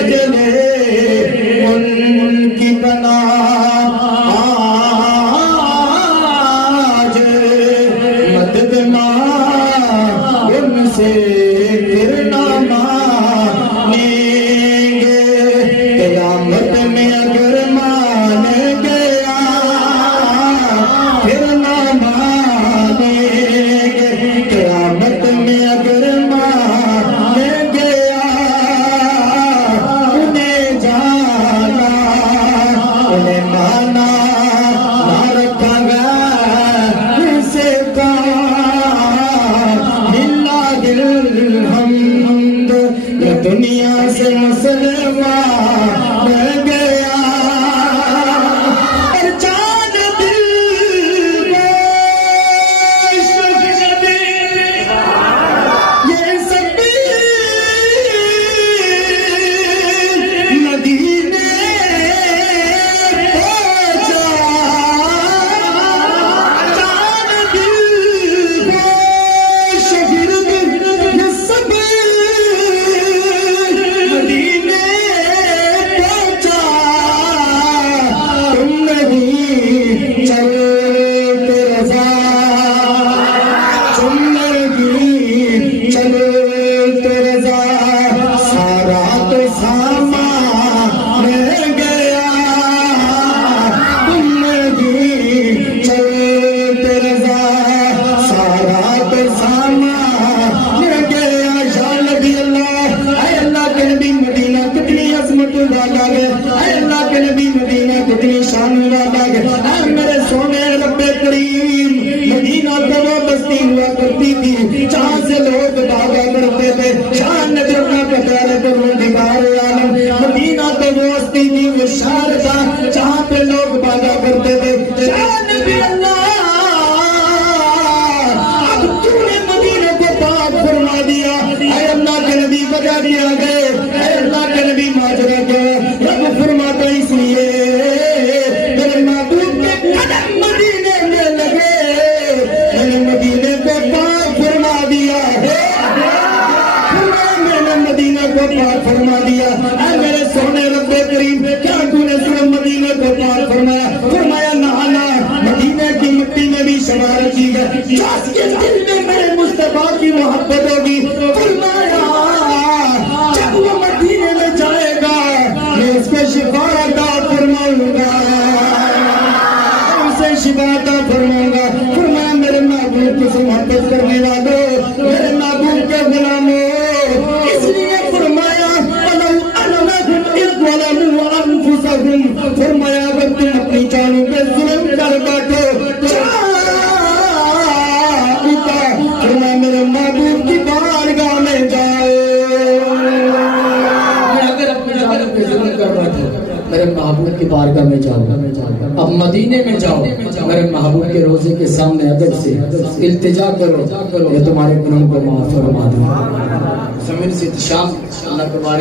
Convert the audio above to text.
آج لے ان کی بنا آج مدد مانگ ان سے پھر نہ مانیں گے قیامت میں اگر مان گیا پھر نہ مانیں گے قیامت میں اگر مان گیا انہیں جانا انہیں مانا نہ رکھا گیا اسے کہاں ملا دل حمد یہ دنیا سے مسلمان بن گیا اور چاند دل یہ سب مدینے پہنچا چاند دل شگرد یہ سب مدینے پہنچا تم نہیں چلتے رضا تم نہیں چلتے رضا سارا تو سامان رہ گیا تم نہیں چلتے رضا سارا تو سامان رہ گیا یا نبی اللہ اے اللہ کے نبی مدینہ کتنی عظمت والا ہے اے اللہ کے نبی مدینہ کتنی شان والا ہے اے میرے سونے رب کریم مدینہ تو وہ بستی ہوا کرتی تھی جہاں سے لوگ بھاگا کرتے تھے شان نظر کا پتہ پروردگار عالم مدینہ تو وہ بستی تھی وہ شہر تھا جہاں پہ لوگ بھاگا کرتے تھے شان نبی اللہ اب تو نے مدینہ کو پاک فرما دیا اے اللہ کے نبی بجا دیا گئے اے اللہ کے نبی ماجرہ کے رب فرماتا اس لیے میرے محبوب کے قدم مدینے میں لگے میں نے مدینے کو پاک فرما دیا میں نے مدینہ کو پاک فرما دیا اے میرے سونے رب کریم کیا تو نے صرف مدینہ کو پاک فرمایا فرمایا نہانا مدینے کی مٹی میں بھی شمار کی ہے جس کے دل میں میرے مصطفیٰ کی محبت ہوگی فرمایا جب وہ مدینے میں جائے گا میں اس کو شفا عطا فرماؤں گا اسے شفا عطا فرماؤں گا فرمایا میرے محبوب کو سے محبت کرنے والوں میرے محبوب کے غلاموں اس لیے فرمایا وَلَوْ أَنَّهُمْ إِذْ ظَلَمُوا أَنفُسَهُمْ فرمایا اگر تم اپنی جانوں پہ ظلم کر بیٹھو فرمایا میرے محبوب کی بارگاہ میں جاؤ اگر اپنی جانوں پہ ظلم کر بیٹھو میرے محبوب کی بارگاہ میں جاؤ اب مدینے میں جاؤ میرے محبوب کے روزے کے سامنے ادب سے التجا کرو یہ تمہارے گناہوں کو معاف فرما دے زمین سے شام اللہ کے بارے